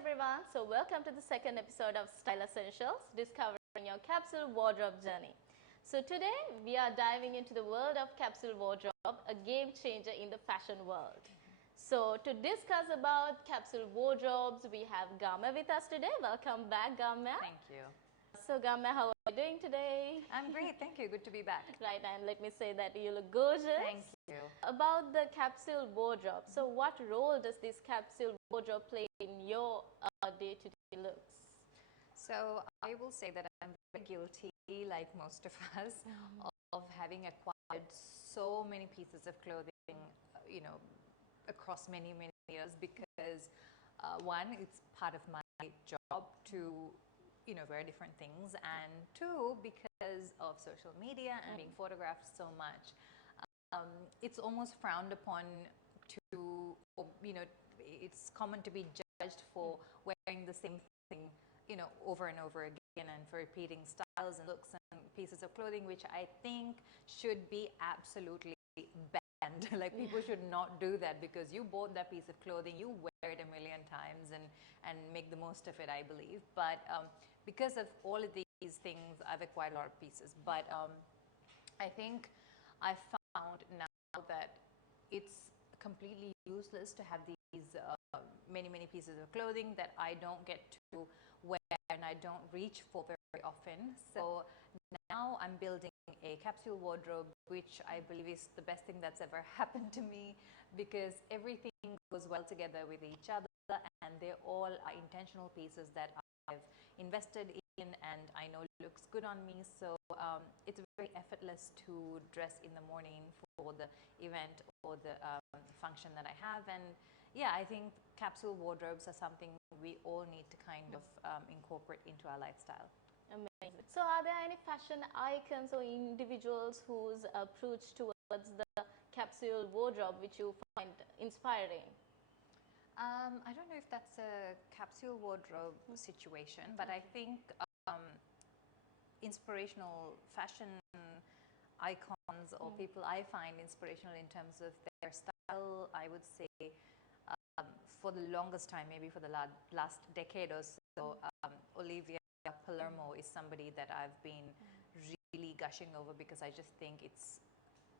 everyone. So welcome to the second episode of Style Essentials, discovering your capsule wardrobe journey. So today we are diving into the world of capsule wardrobe, a game changer in the fashion world. So to discuss about capsule wardrobes, we have Gamya with us today. Welcome back, Gamya. Thank you. So Gamya, how are you doing today? I'm great, thank you. Good to be back. Right, and let me say that you look gorgeous. Thank you. About the capsule wardrobe, so what role does this capsule wardrobe play in your day-to-day looks? So I will say that I'm very guilty, like most of us, of having acquired so many pieces of clothing, across many years because one, it's part of my job to wear different things, and two, because of social media and being photographed so much. It's almost frowned upon to, it's common to be judged for wearing the same thing, over and over again, and for repeating styles and looks and pieces of clothing, which I think should be absolutely banned. Like, people should not do that, because you bought that piece of clothing, you wear it a million times and make the most of it, I believe. But because of all of these things, I've acquired a lot of pieces. But I think I found now that it's completely useless to have these many pieces of clothing that I don't get to wear and I don't reach for very often. So now I'm building a capsule wardrobe, which I believe is the best thing that's ever happened to me, because everything goes well together with each other, and they all are intentional pieces that I've invested in and I know looks good on me. So it's very effortless to dress in the morning for the event or the function that I have. And yeah, I think capsule wardrobes are something we all need to kind of incorporate into our lifestyle. Amazing. So are there any fashion icons or individuals whose approach towards the capsule wardrobe which you find inspiring? I don't know if that's a capsule wardrobe situation, but I think inspirational fashion icons or people I find inspirational in terms of their style, I would say for the longest time, maybe for the last decade or so, Olivia Palermo is somebody that I've been really gushing over, because I just think it's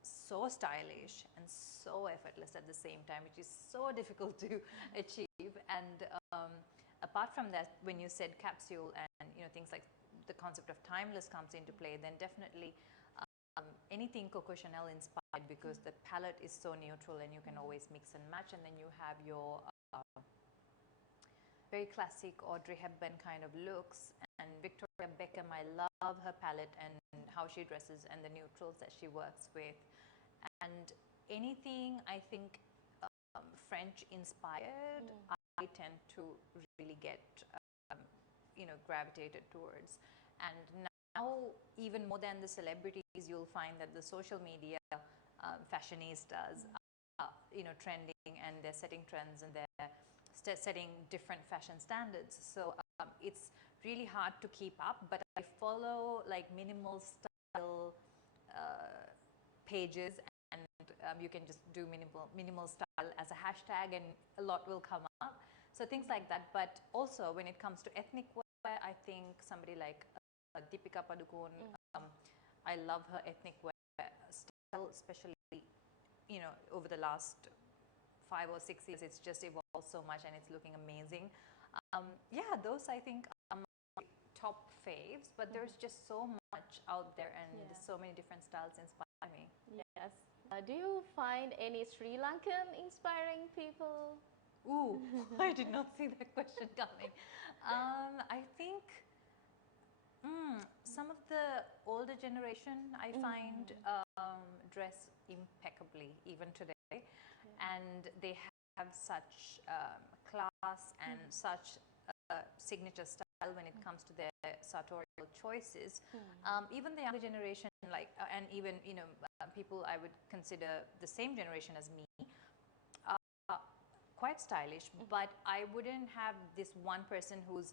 so stylish and so effortless at the same time, which is so difficult to achieve. And apart from that, when you said capsule and things like the concept of timeless comes into play, then definitely anything Coco Chanel inspired, because the palette is so neutral and you can always mix and match, and then you have your very classic Audrey Hepburn kind of looks. And Victoria Beckham, I love her palette and how she dresses and the neutrals that she works with. And anything I think French inspired, I tend to really get gravitated towards. And now, even more than the celebrities, you'll find that the social media fashionistas are trending, and they're setting trends, and they're setting different fashion standards. So it's really hard to keep up, but I follow like minimal style pages, and you can just do minimal style as a hashtag and a lot will come up. So things like that. But also when it comes to ethnic wear, I think somebody like Deepika Padukone, I love her ethnic wear style, especially over the last 5 or 6 years. It's just evolved so much and it's looking amazing. Yeah, those I think are my top faves, but there's just so much out there, and so many different styles inspire me. Yes. Do you find any Sri Lankan inspiring people? Ooh, I did not see that question coming. I think some of the older generation I find dress impeccably even today, and they have such class and such signature style when it comes to their sartorial choices. Even the younger generation, like and even people I would consider the same generation as me, are quite stylish. But I wouldn't have this one person who's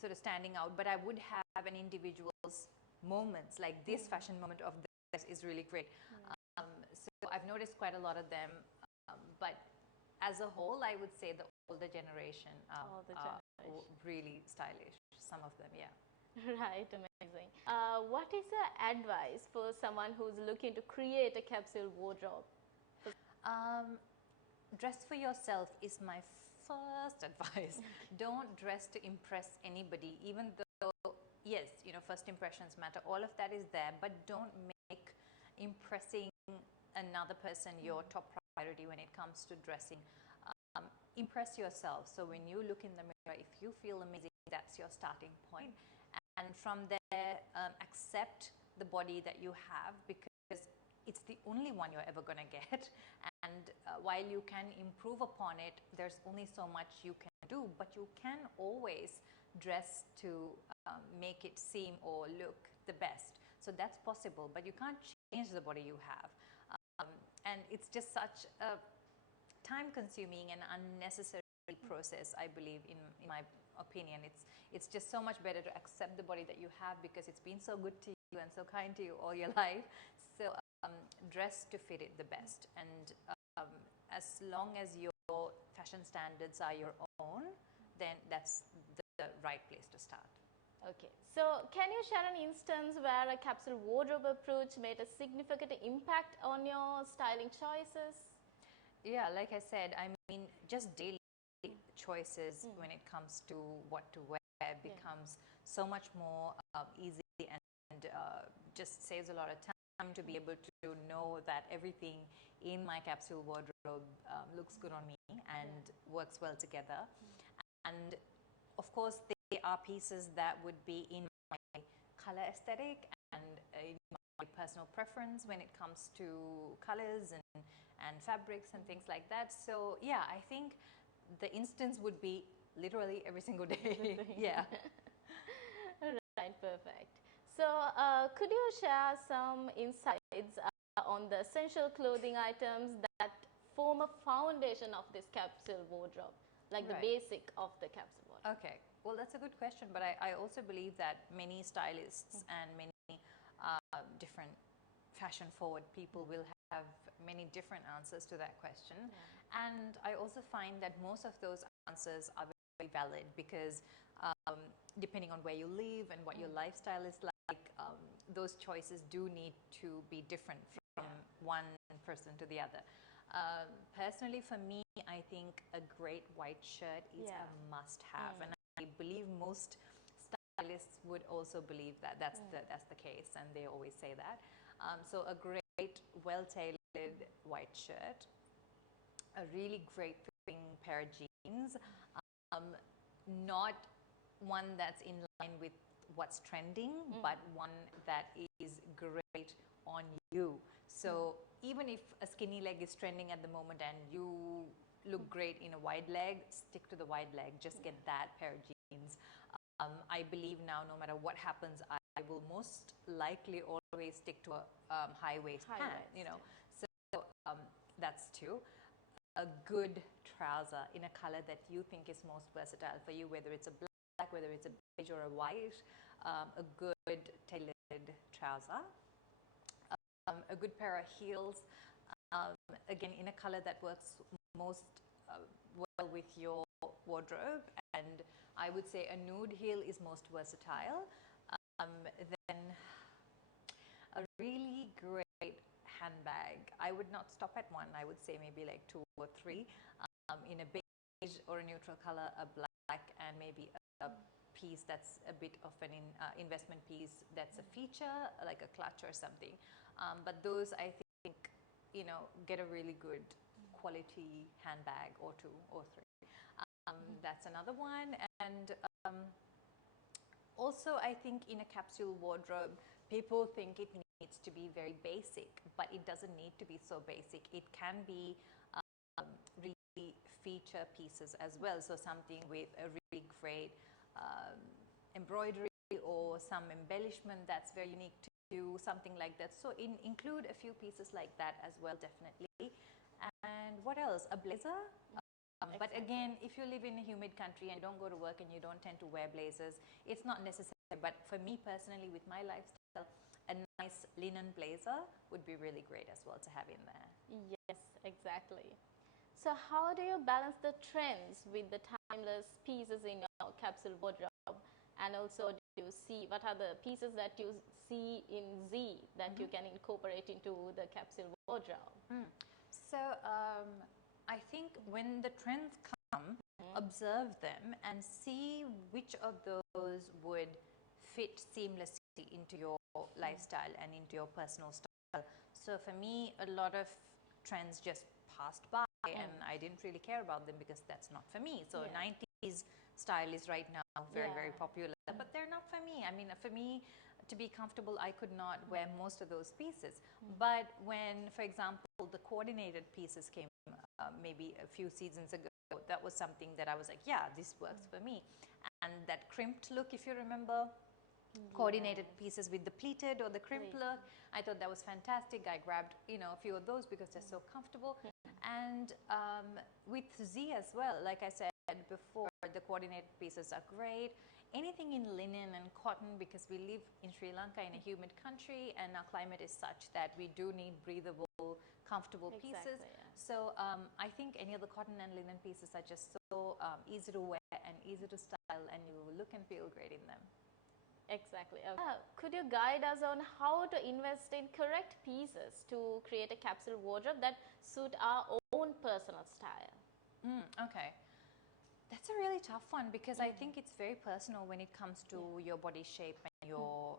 sort of standing out, but I would have an individual's moments, like this fashion moment of this is really great. So I've noticed quite a lot of them, but as a whole, I would say the older generation Older are generation. really stylish. Some of them, yeah. Right, amazing. What is your advice for someone who's looking to create a capsule wardrobe? Dress for yourself is my first advice. Don't dress to impress anybody, even though, yes, you know, first impressions matter. All of that is there, but don't make impressing another person your top priority when it comes to dressing. Impress yourself. So when you look in the mirror, if you feel amazing, that's your starting point. And from there, accept the body that you have, because it's the only one you're ever going to get. And while you can improve upon it, there's only so much you can do, but you can always dress to make it seem or look the best. So that's possible, but you can't change the body you have. And it's just such a time-consuming and unnecessary process, I believe, in my opinion. It's just so much better to accept the body that you have, because it's been so good to you and so kind to you all your life. So dress to fit it the best, and as long as your fashion standards are your own, then that's the right place to start. Okay, so can you share an instance where a capsule wardrobe approach made a significant impact on your styling choices? Yeah, like I said, I mean, just daily choices when it comes to what to wear becomes so much more easy, and just saves a lot of time to be able to know that everything in my capsule wardrobe looks good on me and works well together. And of course, there are pieces that would be in my color aesthetic and in my personal preference when it comes to colors and fabrics and things like that. So yeah, I think the instance would be literally every single day. Yeah. Right, perfect. So could you share some insights on the essential clothing items that form a foundation of this capsule wardrobe, like the basic of the capsule wardrobe? Okay, well, that's a good question, but I also believe that many stylists and many different fashion-forward people will have many different answers to that question. And I also find that most of those answers are very valid, because depending on where you live and what your lifestyle is like, those choices do need to be different from one person to the other. Personally, for me, I think a great white shirt is a must-have, and I believe most stylists would also believe that that's the case, and they always say that. So a great, well-tailored white shirt, a really great fitting pair of jeans, not one that's in line with what's trending, but one that is great on you. So even if a skinny leg is trending at the moment and you look great in a wide leg, stick to the wide leg, just get that pair of jeans. I believe now, no matter what happens, I will most likely always stick to a high waist pant, you know. So that's two. A good trouser in a color that you think is most versatile for you, whether it's a black, whether it's a beige or a white, a good tailored trouser. A good pair of heels, again in a color that works most well with your wardrobe, and I would say a nude heel is most versatile. Then a really great handbag. I would not stop at one. I would say maybe like 2 or 3, in a beige or a neutral color, a black, and maybe a piece that's a bit of an investment piece that's a feature, like a clutch or something. But those, I think, you know, get a really good quality handbag, or 2 or 3. That's another one. And also, I think in a capsule wardrobe, people think it needs to be very basic, but it doesn't need to be so basic. It can be really feature pieces as well. So something with a really great embroidery or some embellishment that's very unique to you, something like that. So include a few pieces like that as well, definitely. And what else? A blazer? But again, if you live in a humid country and you don't go to work and you don't tend to wear blazers, it's not necessary. But for me personally, with my lifestyle, a nice linen blazer would be really great as well to have in there. Yes, exactly. So how do you balance the trends with the timeless pieces in your capsule wardrobe? And also, do you see what are the pieces that you see in Z that you can incorporate into the capsule wardrobe? So I think when the trends come, observe them and see which of those would fit seamlessly into your lifestyle and into your personal style. So for me, a lot of trends just passed by and I didn't really care about them because that's not for me. So 90s style is right now very popular, but they're not for me. I mean, for me to be comfortable, I could not wear most of those pieces. But when, for example, the coordinated pieces came maybe a few seasons ago, that was something that I was like, yeah, this works for me. And that crimped look, if you remember, coordinated pieces with the pleated or the crimped look, I thought that was fantastic. I grabbed, you know, a few of those because they're so comfortable. And with Z as well, like I said before, the coordinated pieces are great. Anything in linen and cotton, because we live in Sri Lanka in a humid country and our climate is such that we do need breathable, comfortable pieces. So I think any of the cotton and linen pieces are just so easy to wear and easy to style, and you look and feel great in them. Exactly. Could you guide us on how to invest in correct pieces to create a capsule wardrobe that suit our own personal style? Okay. That's a really tough one because I think it's very personal when it comes to your body shape and your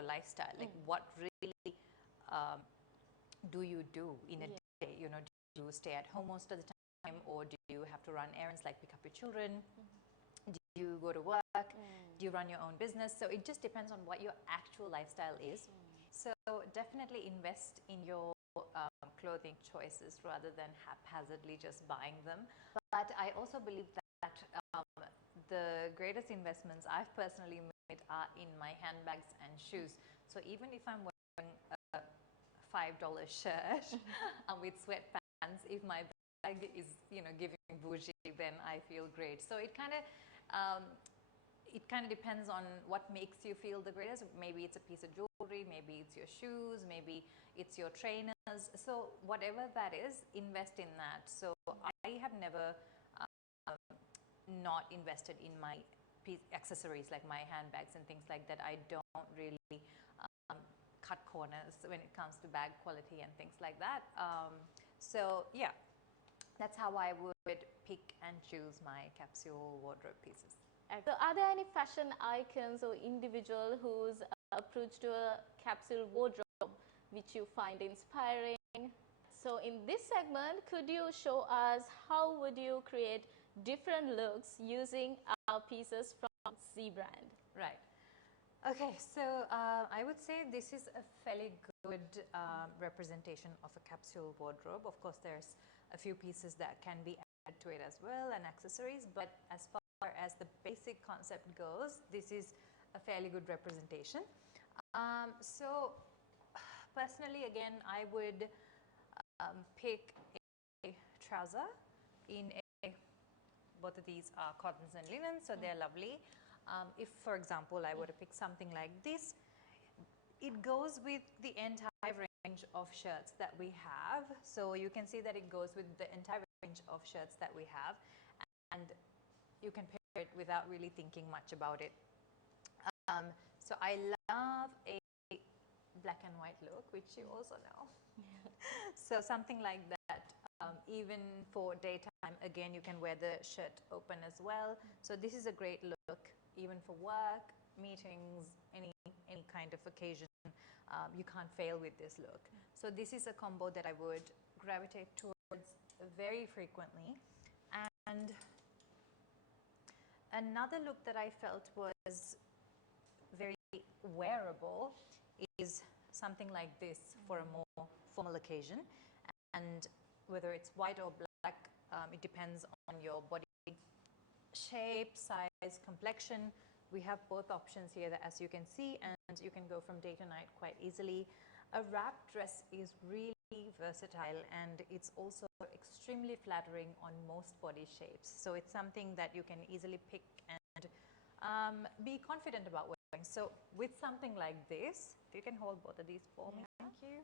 lifestyle. Like what really do you do in a day? You know, do you stay at home most of the time, or do you have to run errands like pick up your children? Do you go to work? Do you run your own business? So it just depends on what your actual lifestyle is. So definitely invest in your clothing choices rather than haphazardly just buying them. But I also believe that the greatest investments I've personally made are in my handbags and shoes. So even if I'm wearing a $5 shirt with sweatpants, if my bag is, you know, giving bougie, then I feel great. So it kind of depends on what makes you feel the greatest. Maybe it's a piece of jewelry, maybe it's your shoes, maybe it's your trainers. So whatever that is, invest in that. So I have never not invested in my accessories like my handbags and things like that. I don't really cut corners when it comes to bag quality and things like that. So yeah, that's how I would pick and choose my capsule wardrobe pieces. So are there any fashion icons or individual whose approach to a capsule wardrobe which you find inspiring? So in this segment, could you show us how would you create different looks using our pieces from Z brand? Right. Okay, so I would say this is a fairly good representation of a capsule wardrobe. Of course, there's a few pieces that can be added to it as well and accessories, but as far as the basic concept goes, this is a fairly good representation. So personally, again, I would pick a trouser in both of these are cottons and linen, so they're lovely. If, for example, I were to pick something like this, it goes with the entire range of shirts that we have. So you can see that it goes with the entire range of shirts that we have, and you can pair it without really thinking much about it. So I love a black and white look, which you also know. So something like that. Even for daytime, again, you can wear the shirt open as well. So this is a great look, even for work, meetings, any kind of occasion. You can't fail with this look. So this is a combo that I would gravitate towards very frequently. And another look that I felt was very wearable is something like this for a more formal occasion. And whether it's white or black, it depends on your body shape, size, complexion. We have both options here, as you can see, and you can go from day to night quite easily. A wrap dress is really versatile, and it's also extremely flattering on most body shapes. So it's something that you can easily pick and be confident about wearing. So with something like this, if you can hold both of these for me, thank you.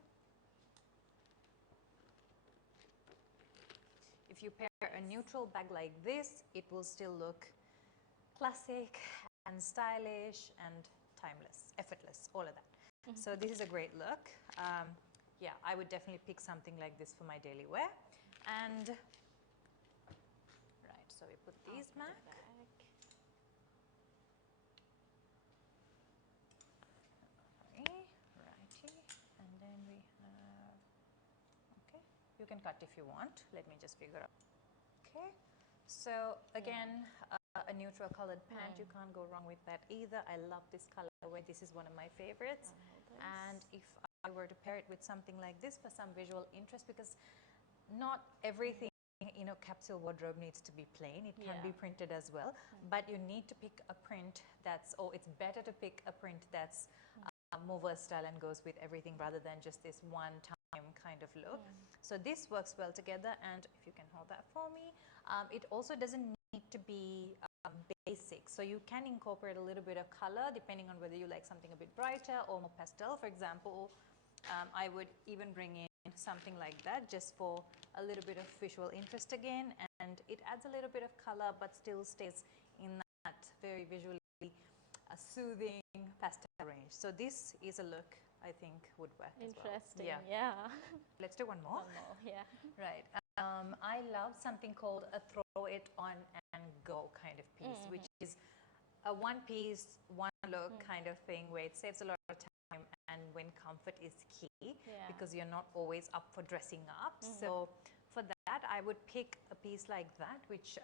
if you pair a neutral bag like this, it will still look classic and stylish and timeless, effortless, all of that. So this is a great look. Yeah, I would definitely pick something like this for my daily wear. And right, so we put these back. Righty, and then we have, okay, you can cut if you want. Let me just figure out. Okay, so again, a neutral colored pant, you can't go wrong with that either. I love this colorway. This is one of my favorites. And if I were to pair it with something like this for some visual interest, because not everything in a capsule wardrobe needs to be plain. It can be printed as well, but you need to pick a print that's, or it's better to pick a print that's more versatile and goes with everything rather than just this one time kind of look. So this works well together, and if you can hold that for me, it also doesn't need to be basic. So you can incorporate a little bit of color depending on whether you like something a bit brighter or more pastel. For example, I would even bring in something like that just for a little bit of visual interest again, and it adds a little bit of color but still stays in that very visually soothing pastel range. So this is a look I think would work as well. Interesting, yeah. Let's do one more. One more, yeah. Right. I love something called a throw it on and go kind of piece, which is a one piece, one look kind of thing where it saves a lot of time and when comfort is key because you're not always up for dressing up. So for that, I would pick a piece like that, which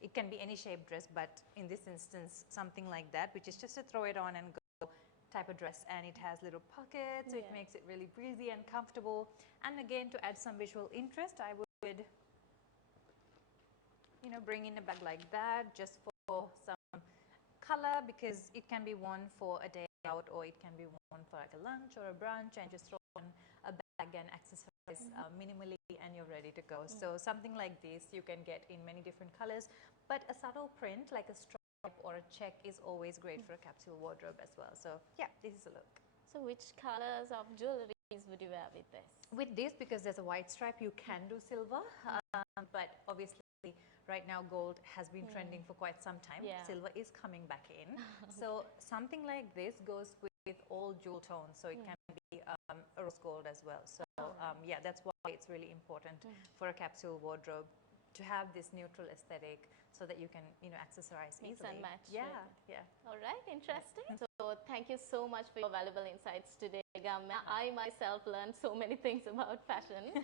it can be any shape dress, but in this instance, something like that, which is just a throw it on and go type of dress, and it has little pockets, so it makes it really breezy and comfortable. And again, to add some visual interest, I would, you know, bring in a bag like that just for some color, because it can be worn for a day out or it can be worn for like a lunch or a brunch, and just throw on a bag and accessorize minimally and you're ready to go. So something like this you can get in many different colors, but a subtle print like a stripe or a check is always great for a capsule wardrobe as well. So yeah, this is a look. So which colors of jewelry would you wear with this? With this, because there's a white stripe, you can do silver, but obviously right now gold has been trending for quite some time. Silver is coming back in. So something like this goes with all jewel tones, so it can be a rose gold as well. So yeah, that's why it's really important for a capsule wardrobe to have this neutral aesthetic so that you can, you know, accessorize Mix easily. and match. Yeah. All right, interesting. So thank you so much for your valuable insights today, Gamya. I myself learned so many things about fashion.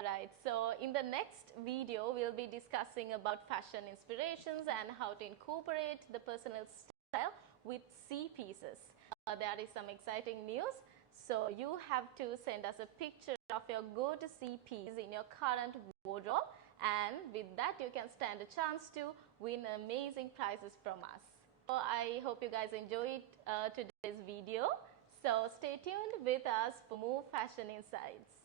Right, so in the next video, we'll be discussing about fashion inspirations and how to incorporate the personal style with C pieces. There is some exciting news. So you have to send us a picture of your go-to-see piece in your current wardrobe, and with that you can stand a chance to win amazing prizes from us. So I hope you guys enjoyed today's video. So stay tuned with us for more fashion insights.